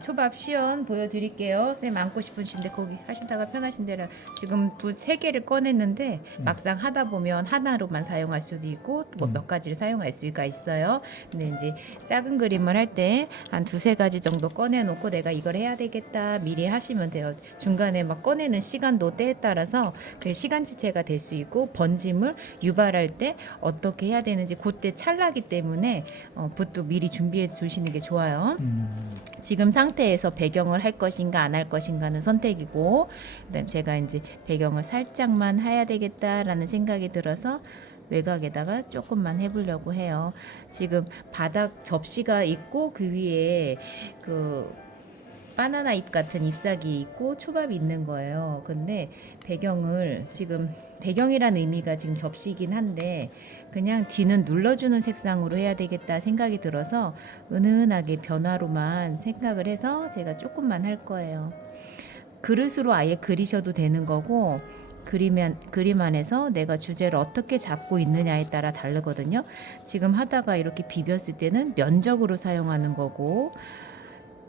초밥 시연 보여드릴게요. 선생님 앉고 싶으신데 거기 하시다가 편하신 대로 지금 붓 3개를 꺼냈는데 막상 하다 보면 하나로만 사용할 수도 있고 뭐 몇 가지를 사용할 수가 있어요. 근데 이제 작은 그림을 할 때 한 2-3가지 정도 꺼내놓고 내가 이걸 해야 되겠다 미리 하시면 돼요. 중간에 막 꺼내는 시간도 때에 따라서 그 시간 지체가 될 수 있고 번짐을 유발할 때 어떻게 해야 되는지 그때 찰나기 때문에 붓도 미리 준비해 두시는 게 좋아요. 지금 상태에서 배경을 할 것인가 안 할 것인가는 선택이고, 그다음 제가 이제 배경을 살짝만 해야 되겠다라는 생각이 들어서 외곽에다가 조금만 해보려고 해요. 지금 바닥 접시가 있고 그 위에 그 바나나 잎 같은 잎사귀 있고 초밥이 있는 거예요. 근데 배경을 지금 배경이란 의미가 지금 접시이긴 한데 그냥 뒤는 눌러주는 색상으로 해야 되겠다 생각이 들어서 은은하게 변화로만 생각을 해서 제가 조금만 할 거예요. 그릇으로 아예 그리셔도 되는 거고 그림 안에서 내가 주제를 어떻게 잡고 있느냐에 따라 다르거든요. 지금 하다가 이렇게 비볐을 때는 면적으로 사용하는 거고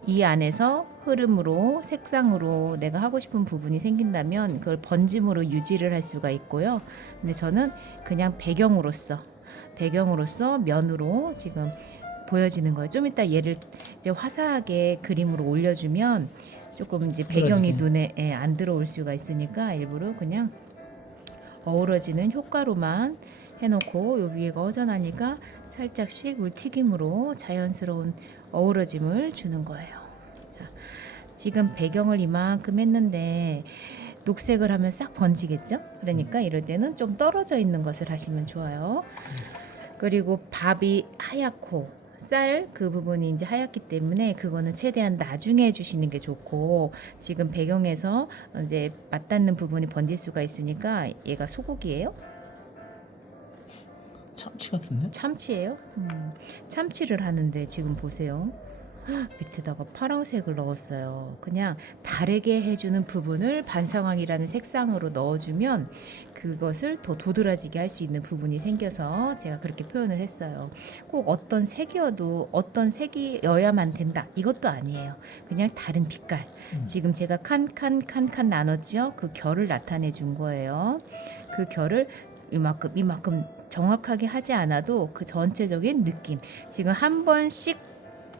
이 안에서 흐름으로 색상으로 내가 하고 싶은 부분이 생긴다면 그걸 번짐으로 유지를 할 수가 있고요. 근데 저는 그냥 배경으로서 면으로 지금 보여지는 거예요. 좀 이따 얘를 이제 화사하게 그림으로 올려주면 조금 이제 배경이 눈에 안 들어올 수가 있으니까 일부러 그냥 어우러지는 효과로만 해놓고 요 위에가 허전하니까 살짝씩 물튀김으로 자연스러운 어우러짐을 주는 거예요. 자, 지금 배경을 이만큼 했는데 녹색을 하면 싹 번지겠죠? 그러니까 이럴 때는 좀 떨어져 있는 것을 하시면 좋아요. 그리고 밥이 하얗고 쌀 그 부분이 이제 하얗기 때문에 그거는 최대한 나중에 해주시는 게 좋고 지금 배경에서 이제 맞닿는 부분이 번질 수가 있으니까 얘가 소고기예요? 참치 같은데? 참치예요? 참치를 하는데 지금 보세요. 밑에다가 파란색을 넣었어요. 그냥 다르게 해주는 부분을 반상황이라는 색상으로 넣어주면 그것을 더 도드라지게 할 수 있는 부분이 생겨서 제가 그렇게 표현을 했어요. 꼭 어떤 색이어도 어떤 색이어야만 된다 이것도 아니에요. 그냥 다른 빛깔. 지금 제가 칸 나눴죠. 그 결을 나타내 준 거예요. 그 결을 이만큼 정확하게 하지 않아도 그 전체적인 느낌 지금 한 번씩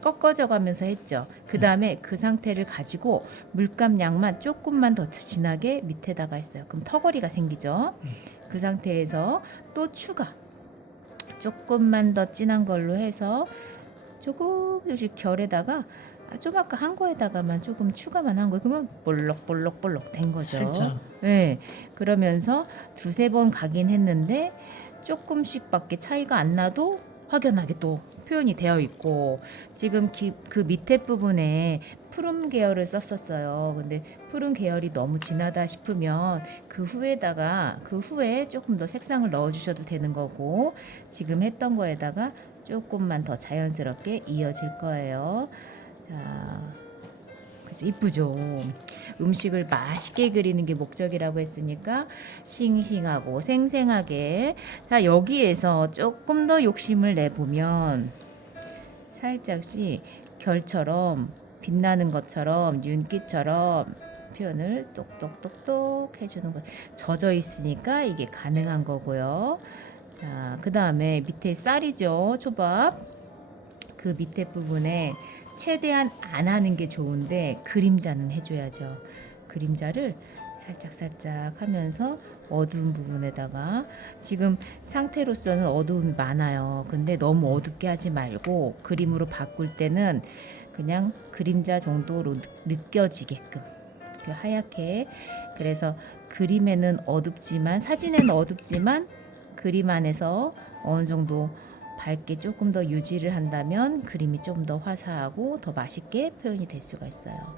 꺾어져 가면서 했죠. 그 다음에 그 상태를 가지고 물감 양만 조금만 더 진하게 밑에다가 했어요. 그럼 턱걸이가 생기죠. 그 상태에서 또 추가 조금만 더 진한 걸로 해서 조금씩 결에다가 좀 아까 한 거에다가만 조금 추가만 한 거예요. 그러면 볼록볼록볼록 된 거죠. 살짝. 네. 그러면서 2-3번 가긴 했는데 조금씩밖에 차이가 안 나도 확연하게 또 표현이 되어 있고 지금 그 밑에 부분에 푸른 계열을 썼었어요. 근데 푸른 계열이 너무 진하다 싶으면 그 후에 조금 더 색상을 넣어 주셔도 되는 거고 지금 했던 거에다가 조금만 더 자연스럽게 이어질 거예요. 자, 그죠? 이쁘죠? 음식을 맛있게 그리는 게 목적이라고 했으니까 싱싱하고 생생하게. 자, 여기에서 조금 더 욕심을 내보면 살짝씩 결처럼 빛나는 것처럼 윤기처럼 표현을 똑똑똑똑 해주는 거예요. 젖어 있으니까 이게 가능한 거고요. 자, 그 다음에 밑에 쌀이죠. 초밥. 그 밑에 부분에 최대한 안 하는 게 좋은데 그림자는 해줘야죠. 그림자를 살짝 하면서 어두운 부분에다가 지금 상태로서는 어두움이 많아요. 근데 너무 어둡게 하지 말고 그림으로 바꿀 때는 그냥 그림자 정도로 느껴지게끔 하얗게. 그래서 그림에는 어둡지만 사진에는 어둡지만 그림 안에서 어느 정도 밝게 조금 더 유지를 한다면 그림이 좀 더 화사하고 더 맛있게 표현이 될 수가 있어요.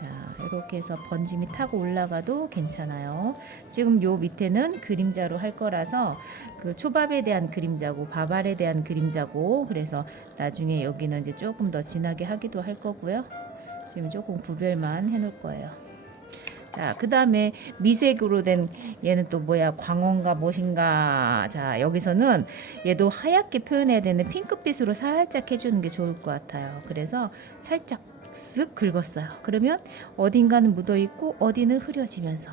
자, 이렇게 해서 번짐이 타고 올라가도 괜찮아요. 지금 요 밑에는 그림자로 할 거라서 그 초밥에 대한 그림자고 밥알에 대한 그림자고 그래서 나중에 여기는 이제 조금 더 진하게 하기도 할 거고요. 지금 조금 구별만 해 놓을 거예요. 자, 그 다음에 미색으로 된 얘는 또 뭐야? 광어인가 무엇인가. 자, 여기서는 얘도 하얗게 표현해야 되는 핑크빛으로 살짝 해주는 게 좋을 것 같아요. 그래서 살짝 쓱 긁었어요. 그러면 어딘가는 묻어 있고 어디는 흐려지면서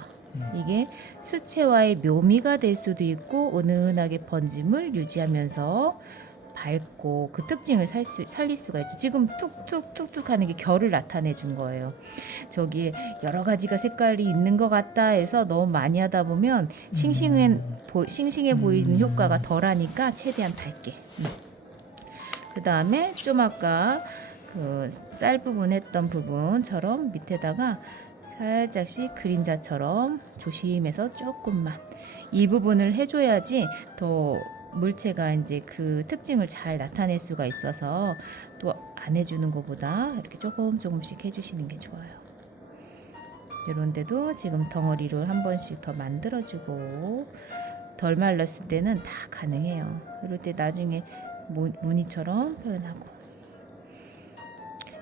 이게 수채화의 묘미가 될 수도 있고 은은하게 번짐을 유지하면서 밝고 그 특징을 살릴 수가 있죠. 지금 툭툭툭툭 하는 게 결을 나타내 준 거예요. 저기에 여러 가지가 색깔이 있는 것 같다 해서 너무 많이 하다 보면 싱싱해 보이는 효과가 덜하니까 최대한 밝게. 그 다음에 좀 아까 그 쌀 부분 했던 부분처럼 밑에다가 살짝씩 그림자처럼 조심해서 조금만 이 부분을 해줘야지 더 물체가 이제 그 특징을 잘 나타낼 수가 있어서 또 안 해주는 것보다 이렇게 조금씩 해주시는 게 좋아요. 이런 데도 지금 덩어리를 한 번씩 더 만들어주고 덜 말랐을 때는 다 가능해요. 이럴 때 나중에 무늬처럼 표현하고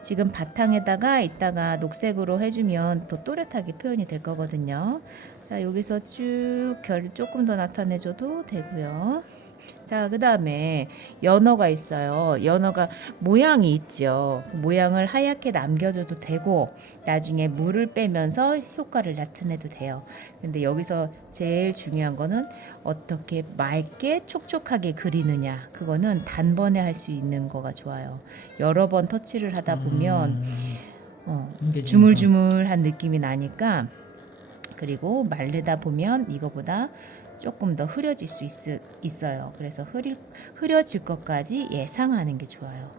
지금 바탕에다가 이따가 녹색으로 해주면 더 또렷하게 표현이 될 거거든요. 자, 여기서 쭉 결을 조금 더 나타내줘도 되고요. 자, 그 다음에 연어가 있어요. 연어가 모양이 있죠. 그 모양을 하얗게 남겨줘도 되고 나중에 물을 빼면서 효과를 나타내도 돼요. 근데 여기서 제일 중요한 거는 어떻게 맑게 촉촉하게 그리느냐. 그거는 단번에 할 수 있는 거가 좋아요. 여러 번 터치를 하다 보면 주물주물한 느낌이 나니까 그리고 마르다 보면 이거보다 조금 더 흐려질 수 있어요. 그래서 흐려질 것까지 예상하는 게 좋아요.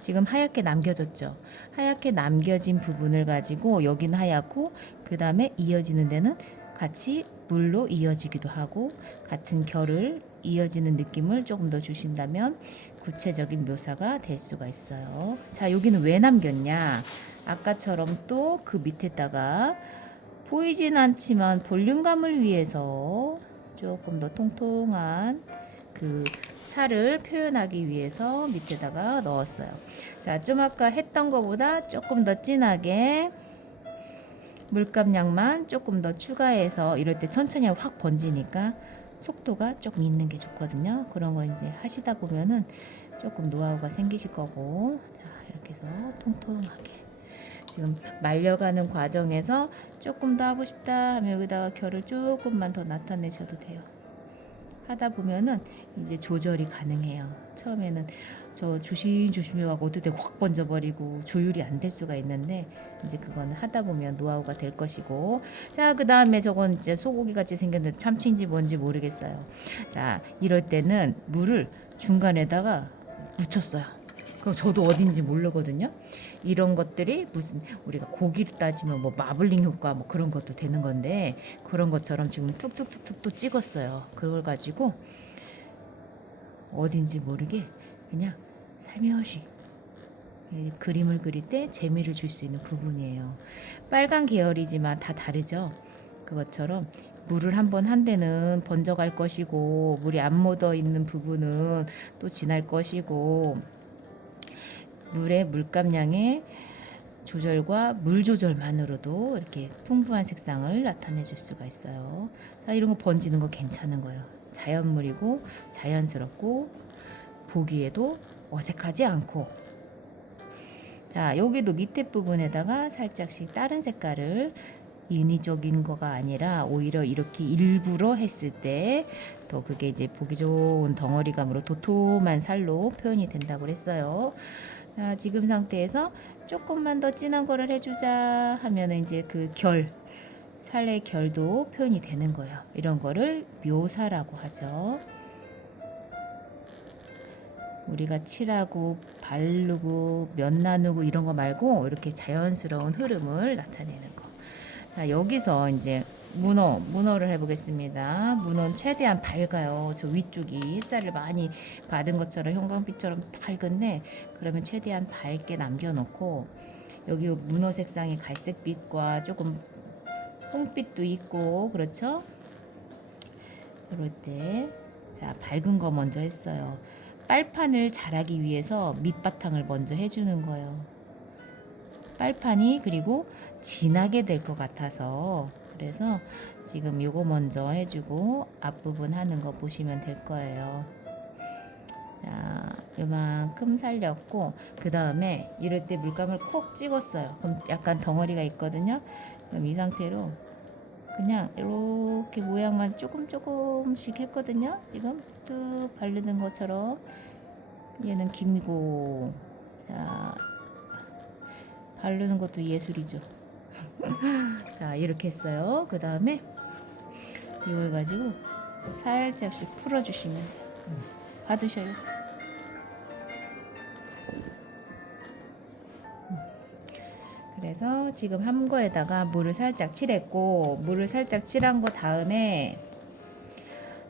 지금 하얗게 남겨졌죠. 하얗게 남겨진 부분을 가지고 여기는 하얗고 그 다음에 이어지는 데는 같이 물로 이어지기도 하고 같은 결을 이어지는 느낌을 조금 더 주신다면 구체적인 묘사가 될 수가 있어요. 자, 여기는 왜 남겼냐? 아까처럼 또 그 밑에다가 보이진 않지만 볼륨감을 위해서 조금 더 통통한 그 살을 표현하기 위해서 밑에다가 넣었어요. 자, 좀 아까 했던 것보다 조금 더 진하게 물감량만 조금 더 추가해서 이럴 때 천천히 확 번지니까 속도가 조금 있는 게 좋거든요. 그런 거 이제 하시다 보면은 조금 노하우가 생기실 거고, 자, 이렇게 해서 통통하게. 지금 말려가는 과정에서 조금 더 하고 싶다 하면 여기다가 결을 조금만 더 나타내셔도 돼요. 하다 보면은 이제 조절이 가능해요. 처음에는 저 조심조심 해가고 어떨 때 확 번져버리고 조율이 안 될 수가 있는데 이제 그거는 하다 보면 노하우가 될 것이고, 자, 그 다음에 저건 이제 소고기 같이 생겼는데 참치인지 뭔지 모르겠어요. 자, 이럴 때는 물을 중간에다가 묻혔어요. 그럼 저도 어딘지 모르거든요. 이런 것들이 무슨 우리가 고기를 따지면 뭐 마블링 효과 뭐 그런 것도 되는 건데 그런 것처럼 지금 툭툭툭툭 또 찍었어요. 그걸 가지고 어딘지 모르게 그냥 살며시 그림을 그릴 때 재미를 줄 수 있는 부분이에요. 빨간 계열이지만 다 다르죠. 그것처럼 물을 한번 한 데는 번져갈 것이고 물이 안 묻어 있는 부분은 또 진할 것이고 물의 물감량의 조절과 물 조절만으로도 이렇게 풍부한 색상을 나타내 줄 수가 있어요. 자, 이런 거 번지는 거 괜찮은 거예요. 자연물이고 자연스럽고 보기에도 어색하지 않고. 자, 여기도 밑에 부분에다가 살짝씩 다른 색깔을 인위적인 거가 아니라 오히려 이렇게 일부러 했을 때 더 그게 이제 보기 좋은 덩어리감으로 도톰한 살로 표현이 된다고 했어요. 자, 지금 상태에서 조금만 더 진한 거를 해주자 하면은 이제 그 살의 결도 표현이 되는 거예요. 이런 거를 묘사라고 하죠. 우리가 칠하고 바르고 면 나누고 이런 거 말고 이렇게 자연스러운 흐름을 나타내는 거. 자, 여기서 이제 문어를 해보겠습니다. 문어는 최대한 밝아요. 저 위쪽이 햇살을 많이 받은 것처럼 형광빛처럼 밝은데 그러면 최대한 밝게 남겨놓고 여기 문어 색상의 갈색빛과 조금 홍빛도 있고 그렇죠? 이럴 때 자, 밝은 거 먼저 했어요. 빨판을 잘하기 위해서 밑바탕을 먼저 해주는 거예요. 빨판이 그리고 진하게 될 것 같아서 그래서 지금 요거 먼저 해주고 앞부분 하는 거 보시면 될 거예요. 자, 요만큼 살렸고 그 다음에 이럴 때 물감을 콕 찍었어요. 그럼 약간 덩어리가 있거든요. 그럼 이 상태로 그냥 이렇게 모양만 조금씩 했거든요. 지금 뚝 바르는 것처럼. 얘는 김이고, 자, 바르는 것도 예술이죠. 자, 이렇게 했어요. 그 다음에 이걸 가지고 살짝씩 풀어주시면 받으셔요. 그래서 지금 한 거에다가 물을 살짝 칠했고, 물을 살짝 칠한 거 다음에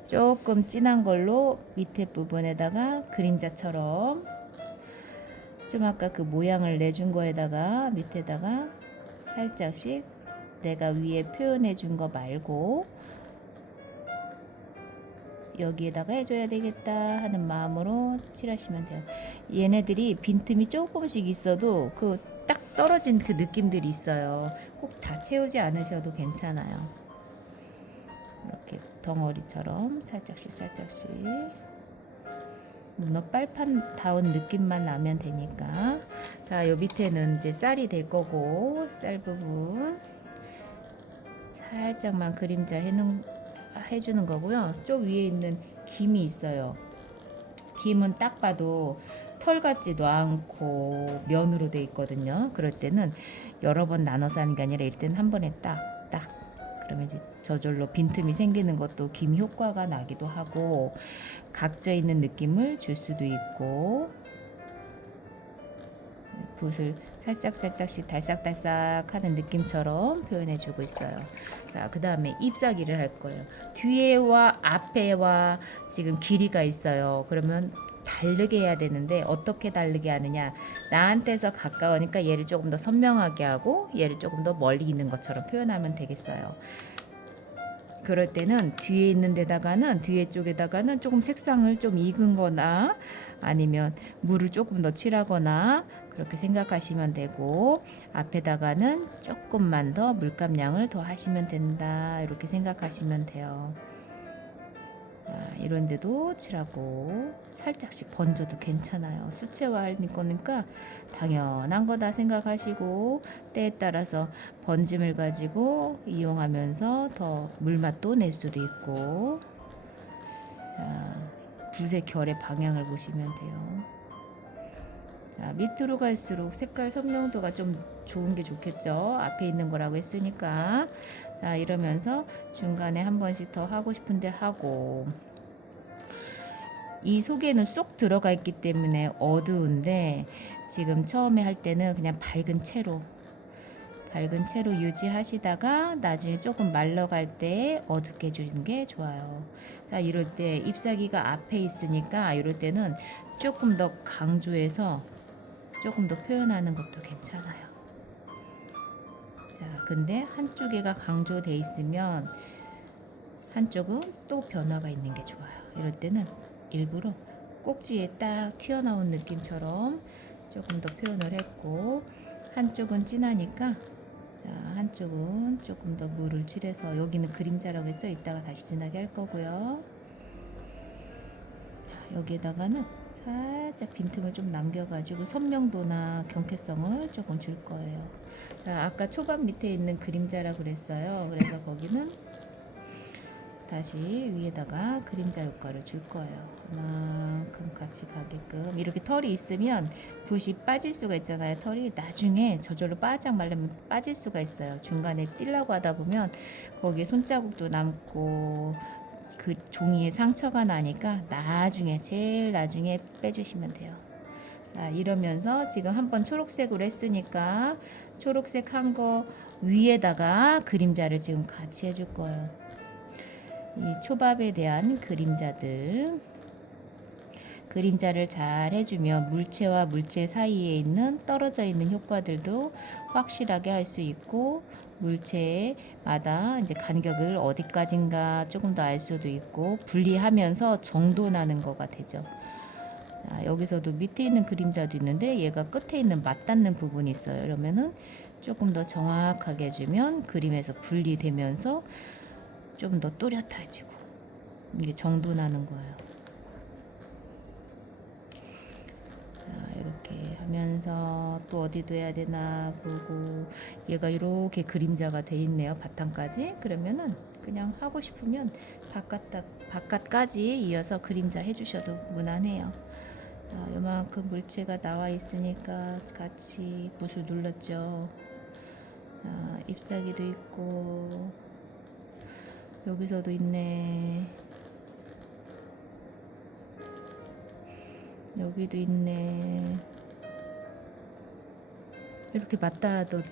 조금 진한 걸로 밑에 부분에다가 그림자처럼 좀 아까 그 모양을 내준 거에다가 밑에다가 살짝씩 내가 위에 표현해 준 거 말고 여기에다가 해줘야 되겠다 하는 마음으로 칠하시면 돼요. 얘네들이 빈틈이 조금씩 있어도 그 딱 떨어진 그 느낌들이 있어요. 꼭 다 채우지 않으셔도 괜찮아요. 이렇게 덩어리처럼 살짝씩 문어 빨판 다운 느낌만 나면 되니까. 자, 요 밑에는 이제 쌀이 될 거고 쌀 부분 살짝만 그림자 해주는 거고요. 좀 위에 있는 김이 있어요. 김은 딱 봐도 털 같지도 않고 면으로 돼 있거든요. 그럴 때는 여러 번 나눠서 하는 게 아니라 일단 한 번에 딱 그러면 이제 저절로 빈틈이 생기는 것도 김 효과가 나기도 하고 각져 있는 느낌을 줄 수도 있고 붓을 살짝씩 달싹달싹 하는 느낌처럼 표현해 주고 있어요. 자, 그 다음에 잎사귀를 할 거예요. 뒤에와 앞에와 지금 길이가 있어요. 그러면 다르게 해야 되는데 어떻게 다르게 하느냐, 나한테서 가까우니까 얘를 조금 더 선명하게 하고 얘를 조금 더 멀리 있는 것처럼 표현하면 되겠어요. 그럴 때는 뒤에 있는 데다가는 뒤에 쪽에다가는 조금 색상을 좀 익은 거나 아니면 물을 조금 더 칠하거나 그렇게 생각하시면 되고, 앞에다가는 조금만 더 물감량을 더 하시면 된다 이렇게 생각하시면 돼요. 자, 이런 데도 칠하고 살짝씩 번져도 괜찮아요. 수채화 할 거니까 당연한 거다 생각하시고 때에 따라서 번짐을 가지고 이용하면서 더 물맛도 낼 수도 있고. 자, 붓의 결의 방향을 보시면 돼요. 자, 밑으로 갈수록 색깔 선명도가 좀 좋은 게 좋겠죠. 앞에 있는 거라고 했으니까. 자, 이러면서 중간에 한 번씩 더 하고 싶은데 하고, 이 속에는 쏙 들어가 있기 때문에 어두운데 지금 처음에 할 때는 그냥 밝은 채로 유지하시다가 나중에 조금 말러갈 때 어둡게 해주는 게 좋아요. 자, 이럴 때 잎사귀가 앞에 있으니까 이럴 때는 조금 더 강조해서 조금 더 표현하는 것도 괜찮아요. 자, 근데 한쪽에가 강조돼 있으면 한쪽은 또 변화가 있는 게 좋아요. 이럴 때는 일부러 꼭지에 딱 튀어나온 느낌처럼 조금 더 표현을 했고, 한쪽은 진하니까 한쪽은 조금 더 물을 칠해서, 여기는 그림자라고 했죠? 이따가 다시 진하게 할 거고요. 자, 여기에다가는 살짝 빈틈을 좀 남겨가지고 선명도나 경쾌성을 조금 줄 거예요. 자, 아까 초반 밑에 있는 그림자라 그랬어요. 그래서 거기는 다시 위에다가 그림자 효과를 줄 거예요. 그만큼 같이 가게끔. 이렇게 털이 있으면 붓이 빠질 수가 있잖아요. 털이 나중에 저절로 바짝 말르면 빠질 수가 있어요. 중간에 띄려고 하다 보면 거기에 손자국도 남고 그 종이에 상처가 나니까 제일 나중에 빼주시면 돼요. 자, 이러면서 지금 한번 초록색으로 했으니까 초록색 한 거 위에다가 그림자를 지금 같이 해줄 거예요. 이 초밥에 대한 그림자를 잘 해주면 물체와 물체 사이에 있는 떨어져 있는 효과들도 확실하게 할 수 있고, 물체마다 이제 간격을 어디까지인가 조금 더 알 수도 있고, 분리하면서 정돈하는 거가 되죠. 여기서도 밑에 있는 그림자도 있는데 얘가 끝에 있는 맞닿는 부분이 있어요. 그러면은 조금 더 정확하게 해주면 그림에서 분리되면서 좀 더 또렷해지고 이게 정돈하는 거예요. 이렇게 하면서 또 어디 둬야 되나 보고 얘가 이렇게 그림자가 돼 있네요. 바탕까지. 그러면은 그냥 하고 싶으면 바깥까지 이어서 그림자 해주셔도 무난해요. 요만큼 물체가 나와 있으니까 같이 붓을 눌렀죠. 잎사귀도 있고 여기서도 있네. 여기도 있네. 이렇게 맞닿아도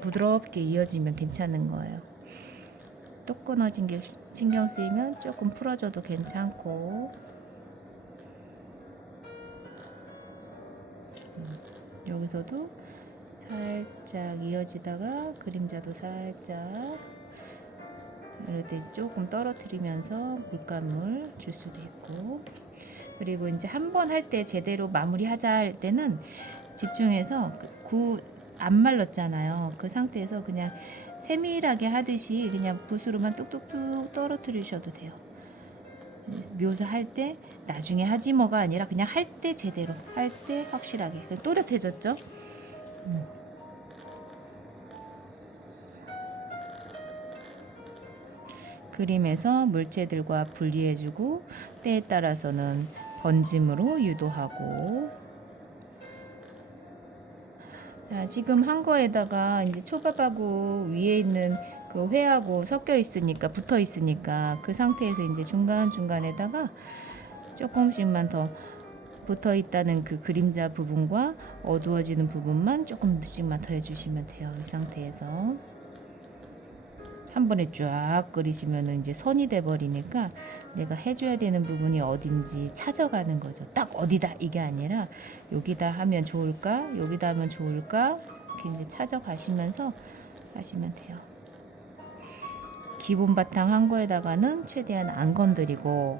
부드럽게 이어지면 괜찮은 거예요. 또 끊어진 게 신경 쓰이면 조금 풀어줘도 괜찮고. 여기서도 살짝 이어지다가 그림자도 살짝 이럴 때 조금 떨어뜨리면서 물감을 줄 수도 있고. 그리고 이제 한 번 할 때 제대로 마무리하자 할 때는 집중해서 안 말랐잖아요. 그 상태에서 그냥 세밀하게 하듯이 그냥 붓으로만 뚝뚝뚝 떨어뜨리셔도 돼요. 묘사할 때 나중에 하지 뭐가 아니라 그냥 할 때 제대로 할 때 확실하게 또렷해졌죠. 그림에서 물체들과 분리해주고 때에 따라서는 번짐으로 유도하고. 자, 지금 한 거에다가 이제 초밥하고 위에 있는 그 회하고 섞여 있으니까 붙어 있으니까 그 상태에서 이제 중간중간에다가 조금씩만 더 붙어 있다는 그 그림자 부분과 어두워지는 부분만 조금씩만 더 해주시면 돼요. 이 상태에서 한 번에 쫙 그리시면 이제 선이 돼 버리니까 내가 해줘야 되는 부분이 어딘지 찾아가는 거죠. 딱 어디다 이게 아니라 여기다 하면 좋을까, 여기다 하면 좋을까 이렇게 이제 찾아가시면서 하시면 돼요. 기본 바탕 한 거에다가는 최대한 안 건드리고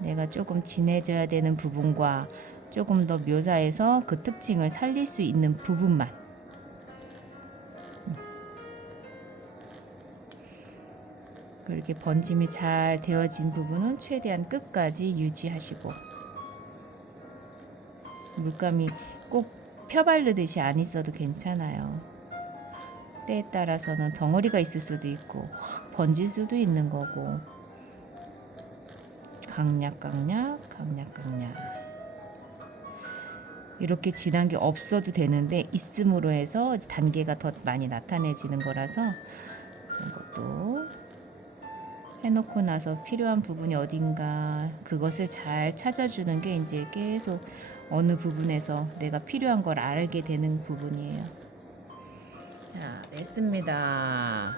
내가 조금 진해져야 되는 부분과 조금 더 묘사해서 그 특징을 살릴 수 있는 부분만 그렇게 번짐이 잘 되어진 부분은 최대한 끝까지 유지하시고 물감이 꼭 펴바르듯이 안 있어도 괜찮아요. 때에 따라서는 덩어리가 있을 수도 있고 확 번질 수도 있는 거고 강약강약 이렇게 진한 게 없어도 되는데 있음으로 해서 단계가 더 많이 나타내지는 거라서 이것도 해놓고 나서 필요한 부분이 어딘가 그것을 잘 찾아주는 게 이제 계속 어느 부분에서 내가 필요한 걸 알게 되는 부분이에요. 자, 됐습니다.